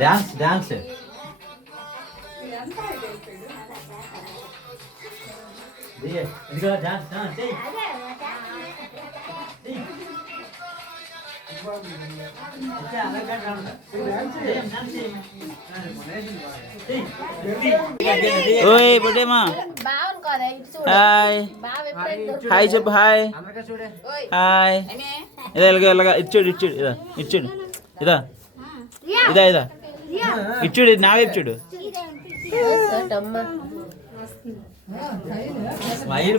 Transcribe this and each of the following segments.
Dance dance. ఓయ్ బుడ్డేమా. Hi. Hi చెప్పు హాయ్. హాయ్. ఇదా ఇలాగ ఇలాగ ఇచ్చుడు ఇచ్చుడు ఇదా ఇచ్చుడు ఇదా. ఇదా ఇదా. ఇచ్చుడు ఇది నా వైపు చూడు అమ్మ స్మైల్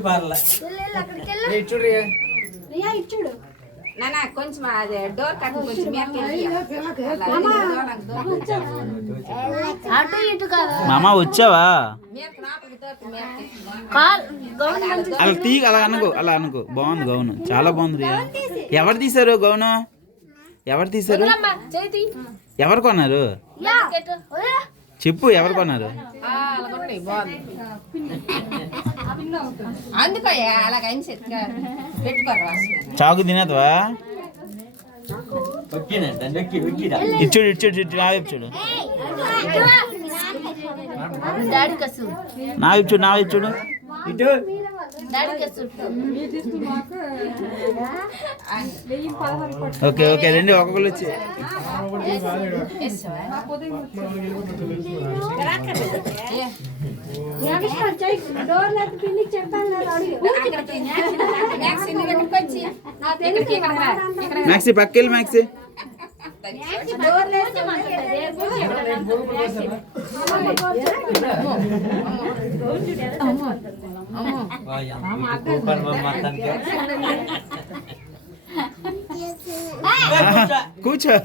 నాన్న కొంచెం అది డోర్ కట్టు కొంచెం మామ వచ్చావా? అలా తీ అలా అనుకో అలా అనుకో. బాగుంది గౌను. చాలా బాగుంది రియా. ఎవరు తీశారు గౌను? ఎవరు తీశారు? అమ్మ చేతి ఎవరు కొన్నారు? చెప్పు ఎవరు కొన్నారు? పెట్టుకోరు. చాకు తినేదవా? ఒక్కిరా ఇచ్చుడు ఇచ్చుడు ఇచ్చుడు నా వైపు చూడు. డాడీ కసు. నా వైపు చూడు నా వైపు చూడు. ఇటు. ఓకే ఓకే రెండు ఒక్కొక్కరు వచ్చి. మ్యాక్సీ పక్కెళ్ళి మ్యాక్సీ కూర్చో.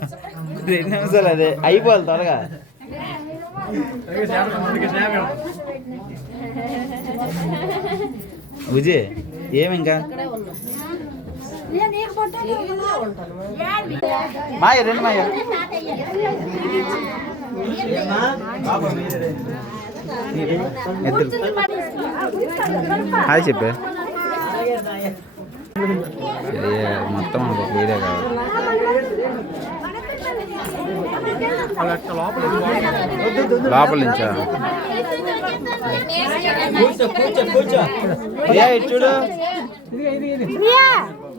రెండు నిమిషాలు అదే. అయిపోవాలి త్వరగా. విజయ్ ఏమి ఇంకా మాయ రెండు మాయ. హాయ్ చెప్పే. మొత్తం ఒక వీడియో కావాలి లోపల నుంచా? కూర్చో కూర్చో కూర్చో చూడు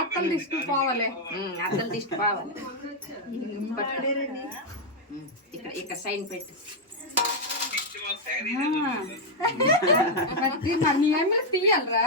అక్కలు దిష్టి పోవాలి. అద్దం దిష్టి పోవాలి. ఇక్కడ ఇక్కడ సైన్ పెట్టు. మరి నీ ఎమ్మెల్యే తీయాలరా?